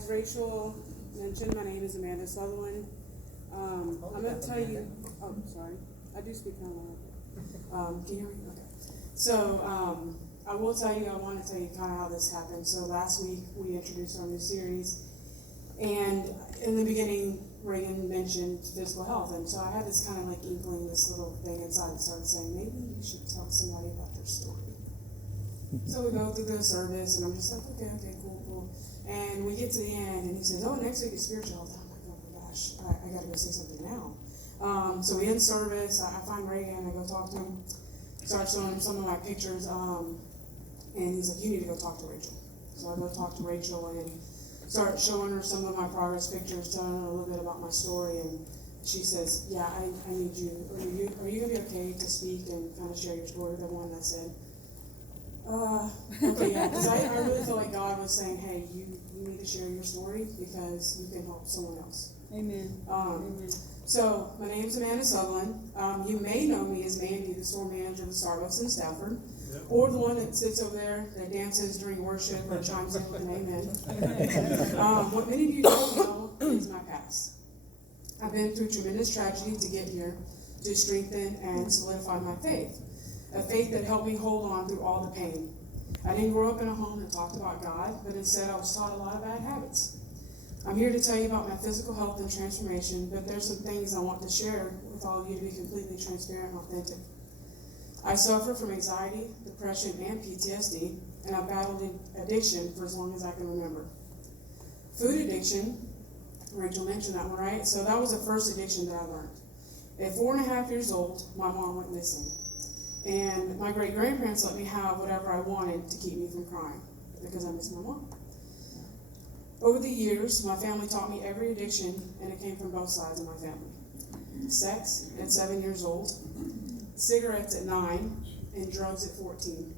as Rachel mentioned, my name is Amanda Sutherland. I'm going to tell you, oh, sorry, I do speak kind of loud. Can you hear me? Okay. So, I will tell you, I want to tell you kind of how this happened. So last week we introduced our new series, and in the beginning, Reagan mentioned physical health, and so I had this kind of like inkling, this little thing inside that started saying, maybe you should tell somebody about their story. So we go through the service, and I'm just like, okay, cool. And we get to the end, and he says, oh, next week is spiritual health. I'm like, oh my gosh, I got to go say something now. So we end service, I find Reagan, I go talk to him, start showing him some of my pictures, and he's like, you need to go talk to Rachel. So I go talk to Rachel and start showing her some of my progress pictures, telling her a little bit about my story, and she says, yeah, I need you. Are you going to be okay to speak and kind of share your story with everyone? And I said, okay, yeah, because I really feel like God was saying, hey, you need to share your story because you can help someone else. Amen. Amen. So, my name is Amanda Sutherland. You may know me as Mandy, the store manager of the Starbucks in Stafford, or the one that sits over there that dances during worship or chimes in with an amen. What many of you don't know is my past. I've been through tremendous tragedy to get here, to strengthen and solidify my faith. A faith that helped me hold on through all the pain. I didn't grow up in a home that talked about God, but instead I was taught a lot of bad habits. I'm here to tell you about my physical health and transformation, but there's some things I want to share with all of you to be completely transparent and authentic. I suffer from anxiety, depression, and PTSD, and I've battled addiction for as long as I can remember. Food addiction, Rachel mentioned that one, right? So that was the first addiction that I learned. At 4.5 years old, my mom went missing. And my great-grandparents let me have whatever I wanted to keep me from crying because I missed my mom. Over the years, my family taught me every addiction, and it came from both sides of my family. Sex at 7 years old, cigarettes at 9, and drugs at 14.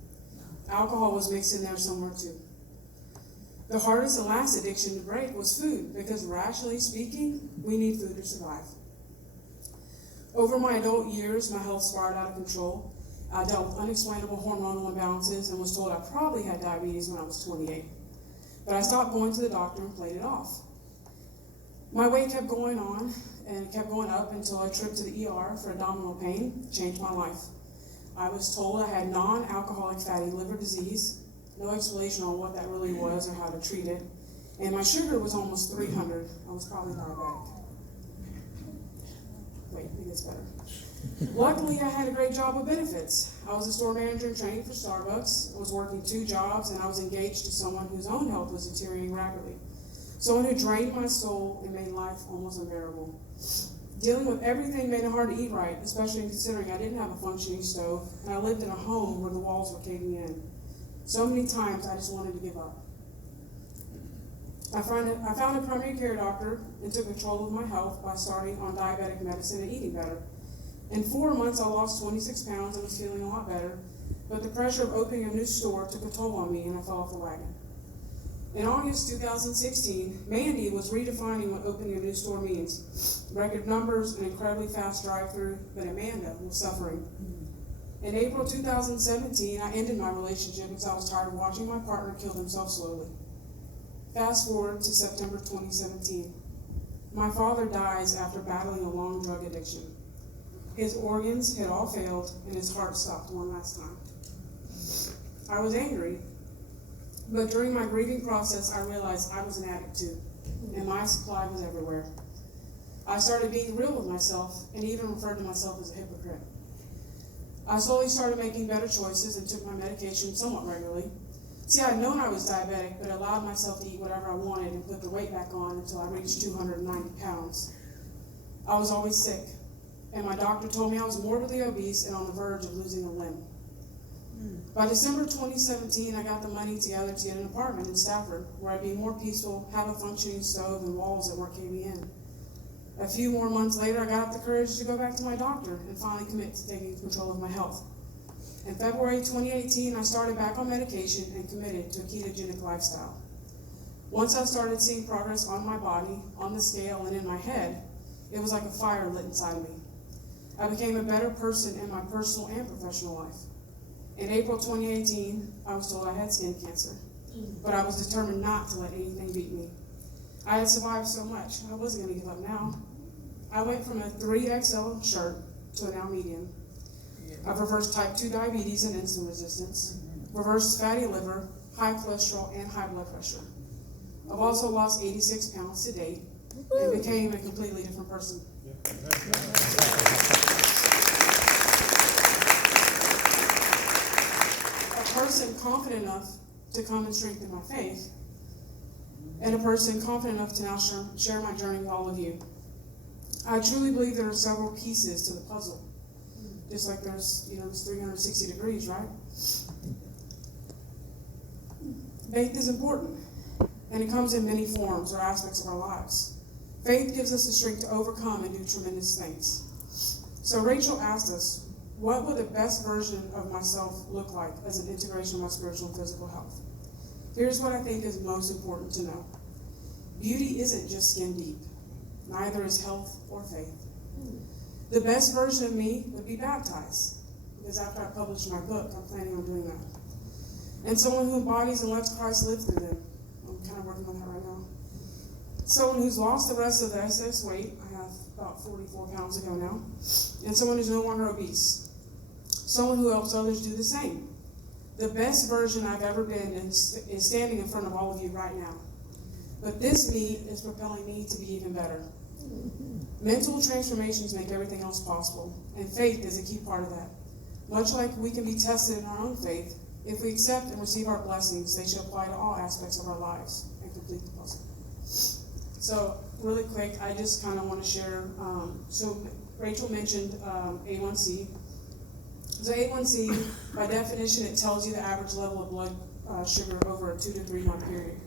Alcohol was mixed in there somewhere too. The hardest and last addiction to break was food, because rationally speaking, we need food to survive. Over my adult years, my health spiraled out of control. I dealt with unexplainable hormonal imbalances and was told I probably had diabetes when I was 28. But I stopped going to the doctor and played it off. My weight kept going on and kept going up until I tripped to the ER for abdominal pain. It changed my life. I was told I had non-alcoholic fatty liver disease. No explanation on what that really was or how to treat it. And my sugar was almost 300. I was probably diabetic. Wait, it gets better. Luckily, I had a great job with benefits. I was a store manager in training for Starbucks. I was working 2 jobs, and I was engaged to someone whose own health was deteriorating rapidly. Someone who drained my soul and made life almost unbearable. Dealing with everything made it hard to eat right, especially considering I didn't have a functioning stove, and I lived in a home where the walls were caving in. So many times, I just wanted to give up. I found a primary care doctor and took control of my health by starting on diabetic medicine and eating better. In 4 months, I lost 26 pounds and was feeling a lot better, but the pressure of opening a new store took a toll on me and I fell off the wagon. In August 2016, Mandy was redefining what opening a new store means. Record numbers, an incredibly fast drive-through, but Amanda was suffering. In April 2017, I ended my relationship because I was tired of watching my partner kill himself slowly. Fast forward to September 2017. My father dies after battling a long drug addiction. His organs had all failed, and his heart stopped one last time. I was angry, but during my grieving process, I realized I was an addict too, and my supply was everywhere. I started being real with myself, and even referred to myself as a hypocrite. I slowly started making better choices and took my medication somewhat regularly. See, I had known I was diabetic, but allowed myself to eat whatever I wanted and put the weight back on until I reached 290 pounds. I was always sick, and my doctor told me I was morbidly obese and on the verge of losing a limb. By December 2017, I got the money together to get an apartment in Stafford, where I'd be more peaceful, have a functioning stove, and walls that weren't caving in. A few more months later, I got up the courage to go back to my doctor and finally commit to taking control of my health. In February 2018, I started back on medication and committed to a ketogenic lifestyle. Once I started seeing progress on my body, on the scale, and in my head, it was like a fire lit inside of me. I became a better person in my personal and professional life. In April 2018, I was told I had skin cancer, but I was determined not to let anything beat me. I had survived so much, I wasn't going to give up now. I went from a 3XL shirt to a now medium. I've reversed type 2 diabetes and insulin resistance, reversed fatty liver, high cholesterol, and high blood pressure. I've also lost 86 pounds to date and became a completely different person. A person confident enough to come and strengthen my faith, and a person confident enough to now share my journey with all of you. I truly believe there are several pieces to the puzzle. Just like there's 360 degrees, right? Faith is important, and it comes in many forms or aspects of our lives. Faith gives us the strength to overcome and do tremendous things. So Rachel asked us, what would the best version of myself look like as an integration of my spiritual and physical health? Here's what I think is most important to know. Beauty isn't just skin deep. Neither is health or faith. The best version of me would be baptized, because after I publish my book, I'm planning on doing that. And someone who embodies and lets Christ live through them. I'm kind of working on that right now. Someone who's lost the rest of the excess weight. I have about 44 pounds ago now. And someone who's no longer obese. Someone who helps others do the same. The best version I've ever been is standing in front of all of you right now. But this me is propelling me to be even better. Mental transformations make everything else possible, and faith is a key part of that. Much like we can be tested in our own faith, if we accept and receive our blessings, they should apply to all aspects of our lives and complete the puzzle. So, really quick, I just kind of want to share. So, Rachel mentioned A1C. So, A1C, by definition, it tells you the average level of blood sugar over a 2 to 3 month period.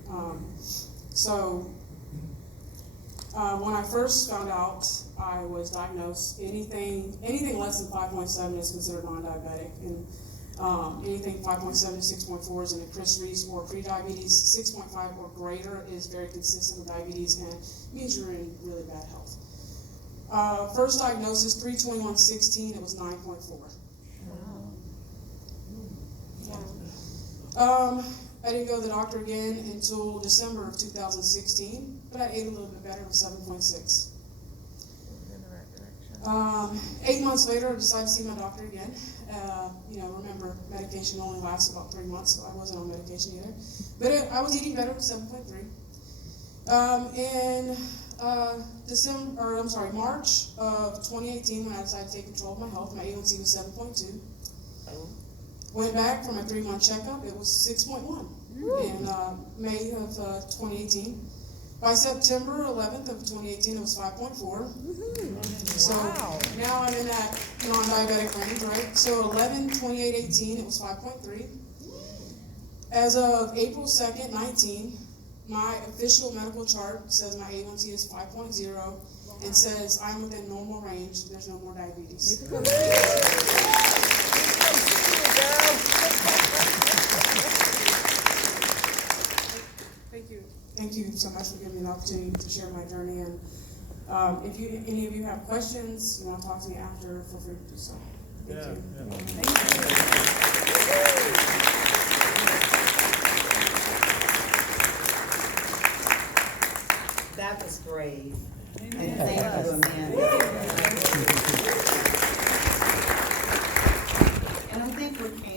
When I first found out I was diagnosed, anything less than 5.7 is considered non-diabetic, and anything 5.7 to 6.4 is in a CRIS or pre-diabetes. 6.5 or greater is very consistent with diabetes and means you're in really bad health. First diagnosis 3/21/16, it was 9.4. I didn't go to the doctor again until December of 2016, but I ate a little bit better with 7.6. 8 months later, I decided to see my doctor again. Remember, medication only lasts about 3 months, so I wasn't on medication either. But I was eating better with 7.3. In March of 2018, when I decided to take control of my health, my A1C was 7.2. Went back from a 3-month checkup, it was 6.1 in May of 2018. By September 11th of 2018, it was 5.4. So now I'm in that non-diabetic range, right? So 11/28/18, it was 5.3. As of April 2nd, 19, my official medical chart says my A1C is 5.0 and says I'm within normal range. There's no more diabetes. Thank you so much for giving me the opportunity to share my journey. And if any of you have questions, you want to talk to me after, feel free to do so. Thank you. That was great. And thank you, Amanda.